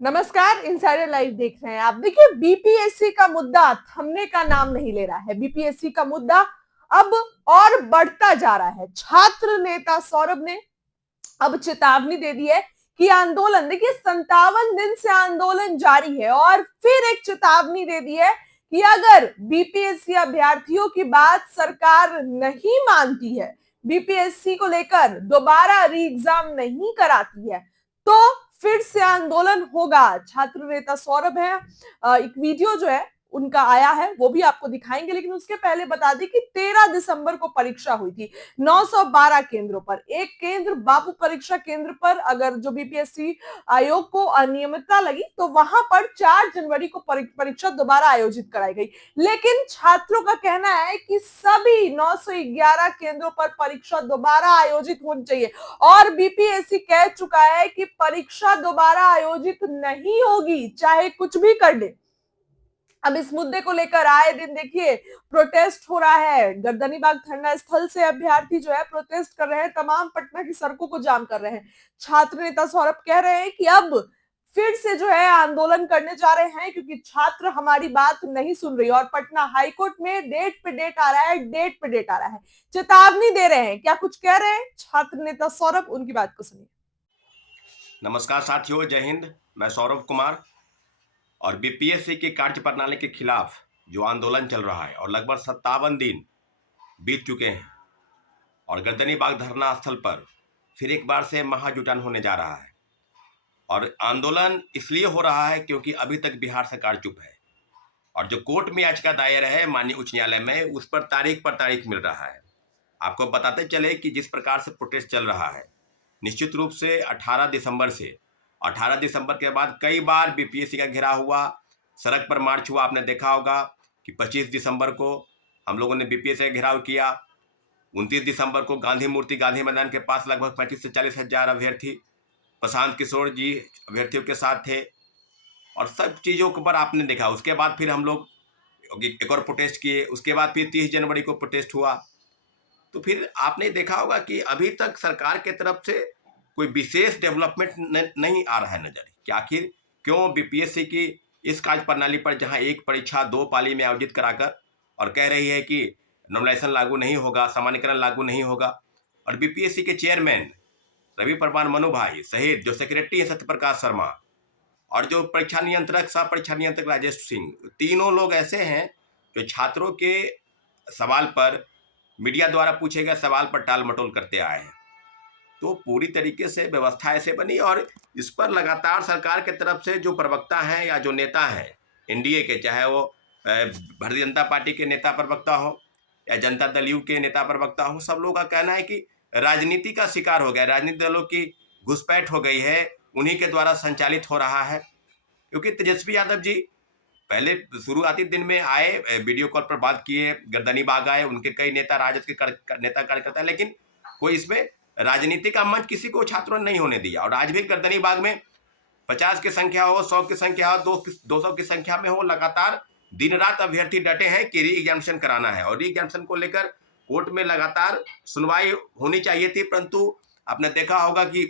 नमस्कार, insider live देख रहे हैं आप। देखिए, बीपीएससी का मुद्दा थमने का नाम नहीं ले रहा है। बीपीएससी का मुद्दा अब और बढ़ता जा रहा है। छात्र नेता सौरभ ने अब चेतावनी दे दी है कि आंदोलन, देखिए 57 दिन से आंदोलन जारी है और फिर एक चेतावनी दे दी है कि अगर बीपीएससी अभ्यर्थियों की बात सरकार नहीं मानती है, बीपीएससी को लेकर दोबारा री एग्जाम नहीं कराती है, तो फिर से आंदोलन होगा। छात्र नेता सौरभ है। एक वीडियो जो है उनका आया है, वो भी आपको दिखाएंगे, लेकिन उसके पहले बता दें कि 13 दिसंबर को परीक्षा हुई थी 912 केंद्रों पर। एक केंद्र बापू परीक्षा केंद्र पर अगर जो बीपीएससी आयोग को अनियमितता लगी तो वहां पर 4 जनवरी को परीक्षा दोबारा आयोजित कराई गई। लेकिन छात्रों का कहना है कि सभी 911 केंद्रों पर परीक्षा दोबारा आयोजित होनी चाहिए और बीपीएससी कह चुका है कि परीक्षा दोबारा आयोजित नहीं होगी, चाहे कुछ भी कर ले। अब इस मुद्दे को लेकर आए दिन देखिए प्रोटेस्ट हो रहा है। गर्दनीबाग धरना स्थल से अभ्यर्थी जो है प्रोटेस्ट कर रहे हैं, तमाम पटना की सड़कों को जाम कर रहे हैं। छात्र नेता सौरभ कह रहे हैं कि अब फिर से जो है आंदोलन करने जा रहे हैं क्योंकि छात्र हमारी बात नहीं सुन रही और पटना हाईकोर्ट में डेट पे डेट आ रहा है, डेट पे डेट आ रहा है। चेतावनी दे रहे हैं। क्या कुछ कह रहे हैं छात्र नेता सौरभ, उनकी बात को सुनिए। नमस्कार साथियों, जय हिंद। मैं सौरभ कुमार और बीपीएससी की कार्य प्रणाली के खिलाफ जो आंदोलन चल रहा है और लगभग 57 दिन बीत चुके हैं और गर्दनीबाग धरना स्थल पर फिर एक बार से महाजुटान होने जा रहा है। और आंदोलन इसलिए हो रहा है क्योंकि अभी तक बिहार सरकार चुप है और जो कोर्ट में याचिका दायर है माननीय उच्च न्यायालय में, उस पर तारीख मिल रहा है। आपको बताते चले कि जिस प्रकार से प्रोटेस्ट चल रहा है, निश्चित रूप से 18 दिसंबर के बाद कई बार बीपीएससी का घेराव हुआ, सड़क पर मार्च हुआ। आपने देखा होगा कि 25 दिसंबर को हम लोगों ने बीपीएससी का घेराव किया। 29 दिसंबर को गांधी मूर्ति गांधी मैदान के पास लगभग 35 से 40 हजार अभ्यर्थी, प्रशांत किशोर जी अभ्यर्थियों के साथ थे और सब चीज़ों के ऊपर आपने देखा। उसके बाद फिर हम लोग एक और प्रोटेस्ट किए। उसके बाद फिर 30 जनवरी को प्रोटेस्ट हुआ। तो फिर आपने देखा होगा कि अभी तक सरकार के तरफ से कोई विशेष डेवलपमेंट नहीं आ रहा है नजर कि आखिर क्यों बीपीएससी की इस कार्य प्रणाली पर, जहां एक परीक्षा 2 पाली में आयोजित कराकर और कह रही है कि नॉर्मलाइजेशन लागू नहीं होगा, सामान्यकरण लागू नहीं होगा, और बीपीएससी के चेयरमैन रवि परवान मनु भाई सहित जो सेक्रेटरी है सत्यप्रकाश शर्मा और जो परीक्षा नियंत्रक सह परीक्षा नियंत्रक राजेश सिंह, तीनों लोग ऐसे हैं जो छात्रों के सवाल पर, मीडिया द्वारा पूछे गए सवाल पर टाल मटोल करते आए हैं। तो पूरी तरीके से व्यवस्था ऐसे बनी और इस पर लगातार सरकार के तरफ से जो प्रवक्ता हैं या जो नेता हैं एनडीए के, चाहे वो भारतीय जनता पार्टी के नेता प्रवक्ता हो या जनता दल यू के नेता प्रवक्ता हो, सब लोगों का कहना है कि राजनीति का शिकार हो गया, राजनीतिक दलों की घुसपैठ हो गई है, उन्हीं के द्वारा संचालित हो रहा है। क्योंकि तेजस्वी यादव जी पहले शुरुआती दिन में आए, वीडियो कॉल पर बात किए, गर्दनीबाग आए, उनके कई नेता, राजद के नेता कार्यकर्ता, लेकिन कोई इसमें राजनीति का मंच किसी को छात्रों ने नहीं होने दिया। और आज भी गर्दनीबाग में 50 की संख्या हो, 100 की संख्या हो, 200 की संख्या में हो, लगातार दिन रात अभ्यर्थी डटे हैं कि री एग्जामिनेशन कराना है। और री एग्जामिनेशन को लेकर कोर्ट में लगातार सुनवाई होनी चाहिए थी, परंतु आपने देखा होगा कि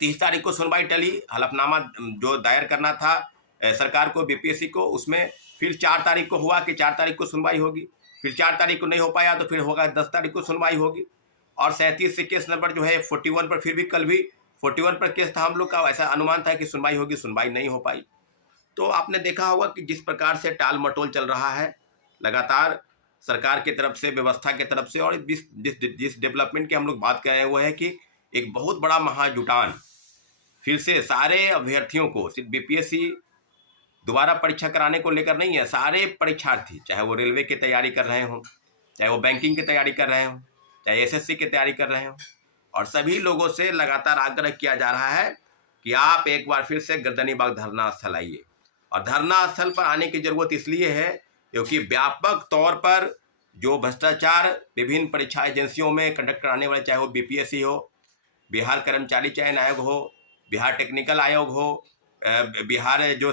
30 तारीख को सुनवाई टली। हलफनामा जो दायर करना था सरकार को, बीपीएससी को, उसमें फिर 4 तारीख को हुआ कि 4 तारीख को सुनवाई होगी, फिर 4 तारीख को नहीं हो पाया तो फिर होगा 10 तारीख को सुनवाई होगी। और 37 से केस नंबर जो है 41 पर, फिर भी कल भी 41 पर केस था हम लोग का, ऐसा अनुमान था कि सुनवाई होगी, सुनवाई नहीं हो पाई। तो आपने देखा होगा कि जिस प्रकार से टाल मटोल चल रहा है लगातार सरकार की तरफ से, व्यवस्था की तरफ से। और जिस डेवलपमेंट की हम लोग बात कर रहे हैं वो है कि एक बहुत बड़ा महाजुटान फिर से सारे अभ्यर्थियों को, सिर्फ बीपीएससी दोबारा परीक्षा कराने को लेकर नहीं है, सारे परीक्षार्थी, चाहे वो रेलवे की तैयारी कर रहे हों, चाहे वो बैंकिंग की तैयारी कर रहे हों, चाहे एसएससी की तैयारी कर रहे हों, और सभी लोगों से लगातार आग्रह किया जा रहा है कि आप एक बार फिर से गर्दनीबाग धरना स्थल आइए। और धरना स्थल पर आने की जरूरत इसलिए है क्योंकि व्यापक तौर पर जो भ्रष्टाचार विभिन्न परीक्षा एजेंसियों में कंडक्ट कराने वाले, चाहे वो बीपीएससी हो, बिहार कर्मचारी चयन आयोग हो, बिहार टेक्निकल आयोग हो, बिहार जो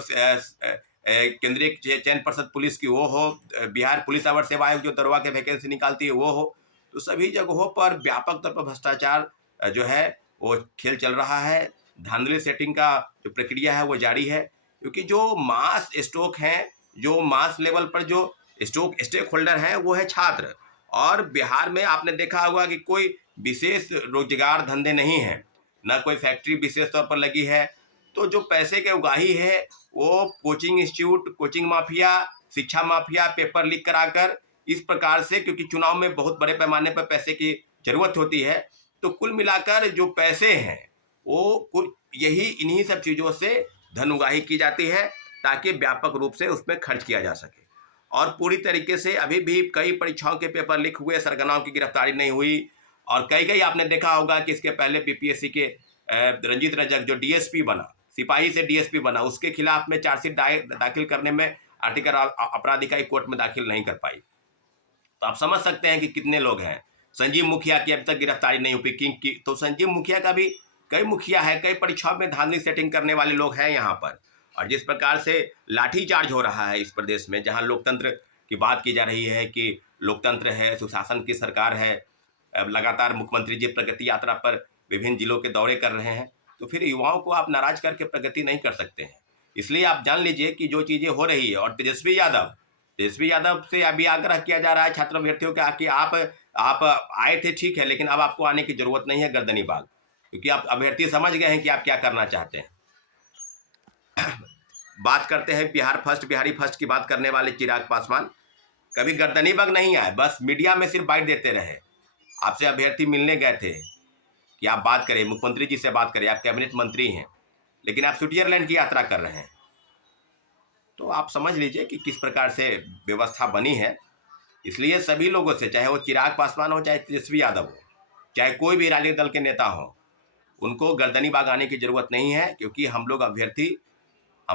केंद्रीय चयन पर्षद पुलिस की वो हो, बिहार पुलिस अवर सेवा आयोग जो दरोगा के वैकेंसी निकालती है वो हो, तो सभी जगहों पर व्यापक तौर पर भ्रष्टाचार जो है वो खेल चल रहा है। धांधली सेटिंग का जो प्रक्रिया है वो जारी है, क्योंकि जो मास स्टॉक हैं, जो मास लेवल पर जो स्टेक होल्डर हैं वो है छात्र। और बिहार में आपने देखा होगा कि कोई विशेष रोजगार धंधे नहीं है, ना कोई फैक्ट्री विशेष तौर पर लगी है। तो जो पैसे के उगाही है वो कोचिंग इंस्टीट्यूट, कोचिंग माफिया, शिक्षा माफिया, पेपर लीक कराकर इस प्रकार से, क्योंकि चुनाव में बहुत बड़े पैमाने पर पैसे की जरूरत होती है, तो कुल मिलाकर जो पैसे हैं वो यही इन्हीं सब चीज़ों से धन उगाही की जाती है, ताकि व्यापक रूप से उसमें खर्च किया जा सके। और पूरी तरीके से अभी भी कई परीक्षाओं के पेपर लीक हुए, सरगनाओं की गिरफ्तारी नहीं हुई। और कई आपने देखा होगा कि इसके पहले बीपीएससी के रंजीत रजक जो डीएसपी बना, सिपाही से डीएसपी बना, उसके खिलाफ में चार्जशीट दाखिल करने में आर्टिकल अपराध इकाई कोर्ट में दाखिल नहीं कर पाई। तो आप समझ सकते हैं कि कितने लोग हैं। संजीव मुखिया की अभी तक गिरफ्तारी नहीं हुई किंग की, तो संजीव मुखिया का भी कई मुखिया है, कई परीक्षाओं में धांधली सेटिंग करने वाले लोग हैं यहाँ पर। और जिस प्रकार से लाठीचार्ज हो रहा है इस प्रदेश में, जहाँ लोकतंत्र की बात की जा रही है कि लोकतंत्र है, सुशासन की सरकार है, अब लगातार मुख्यमंत्री जी प्रगति यात्रा पर विभिन्न जिलों के दौरे कर रहे हैं, तो फिर युवाओं को आप नाराज करके प्रगति नहीं कर सकते हैं। इसलिए आप जान लीजिए कि जो चीज़ें हो रही है, और तेजस्वी यादव से अभी आग्रह किया जा रहा है छात्र अभ्यर्थियों का कि आप आए थे ठीक है, लेकिन अब आपको आने की जरूरत नहीं है गर्दनी बाग, क्योंकि आप अभ्यर्थी समझ गए हैं कि आप क्या करना चाहते हैं। बात करते हैं बिहारी फर्स्ट की बात करने वाले चिराग पासवान, कभी गर्दनी बाग नहीं आए, बस मीडिया में सिर्फ बाइट देते रहे। आपसे अभ्यर्थी मिलने गए थे कि आप बात करें, मुख्यमंत्री जी से बात करें, आप कैबिनेट मंत्री हैं, लेकिन आप स्विट्जरलैंड की यात्रा कर रहे हैं। तो आप समझ लीजिए कि किस प्रकार से व्यवस्था बनी है। इसलिए सभी लोगों से, चाहे वो चिराग पासवान हो, चाहे तेजस्वी यादव हो, चाहे कोई भी राजनीतिक दल के नेता हो, उनको गर्दनी बाग आने की जरूरत नहीं है, क्योंकि हम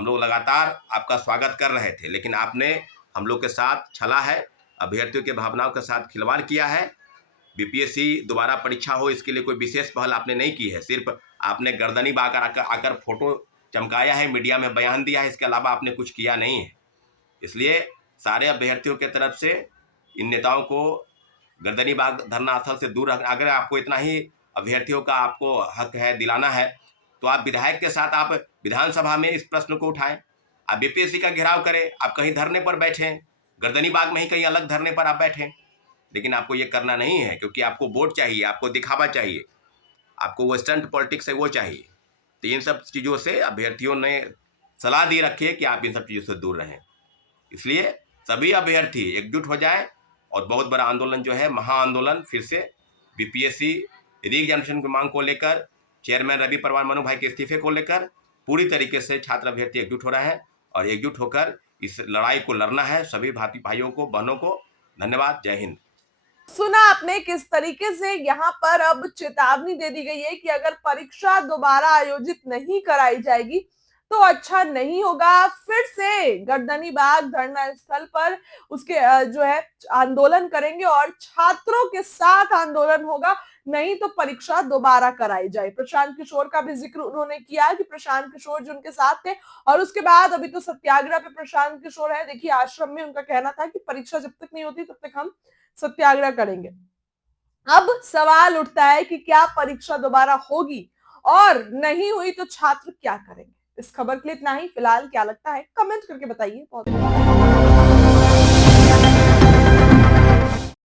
लोग लगातार आपका स्वागत कर रहे थे, लेकिन आपने हम लोग के साथ छला है, अभ्यर्थियों के भावनाओं के साथ खिलवाड़ किया है। बीपीएससी दोबारा परीक्षा हो, इसके लिए कोई विशेष पहल आपने नहीं की है, सिर्फ आपने गर्दनी बाग आकर फोटो चमकाया है, मीडिया में बयान दिया है, इसके अलावा आपने कुछ किया नहीं है। इसलिए सारे अभ्यर्थियों के तरफ से इन नेताओं को गर्दनी बाग धरना स्थल से दूर रखना। अगर आपको इतना ही अभ्यर्थियों का आपको हक है दिलाना है, तो आप विधायक के साथ आप विधानसभा में इस प्रश्न को उठाएं, आप बीपीएससी का घेराव करें, आप कहीं धरने पर बैठें, गर्दनी बाग में ही कहीं अलग धरने पर आप बैठें। लेकिन आपको ये करना नहीं है, क्योंकि आपको वोट चाहिए, आपको दिखावा चाहिए, आपको वो स्टंट पॉलिटिक्स है वो चाहिए। तो इन सब चीज़ों से अभ्यर्थियों ने सलाह दी रखी है कि आप इन सब चीज़ों से दूर रहें। इसलिए सभी अभ्यर्थी एकजुट हो जाएं और बहुत बड़ा आंदोलन जो है, महाआंदोलन, फिर से बीपीएससी रीएग्जामिनेशन की मांग को लेकर, चेयरमैन रवि परवार मनु भाई के इस्तीफे को लेकर पूरी तरीके से छात्र अभ्यर्थी एकजुट हो रहे हैं, और एकजुट होकर इस लड़ाई को लड़ना है। सभी भाइयों को, बहनों को धन्यवाद। जय हिंद। सुना आपने किस तरीके से यहाँ पर अब चेतावनी दे दी गई है कि अगर परीक्षा दोबारा आयोजित नहीं कराई जाएगी तो अच्छा नहीं होगा। फिर से गर्दनी बाग धरना स्थल पर उसके जो है आंदोलन करेंगे और छात्रों के साथ आंदोलन होगा, नहीं तो परीक्षा दोबारा कराई जाए। प्रशांत किशोर का भी जिक्र उन्होंने किया कि प्रशांत किशोर जो उनके साथ थे, और उसके बाद अभी तो सत्याग्रह पे प्रशांत किशोर है। देखिए, आश्रम में उनका कहना था कि परीक्षा जब तक नहीं होती तब तक हम सत्याग्रह करेंगे। अब सवाल उठता है कि क्या परीक्षा दोबारा होगी, और नहीं हुई तो छात्र क्या करेंगे। इस खबर के लिए इतना ही। फिलहाल क्या लगता है कमेंट करके बताइए। बहुत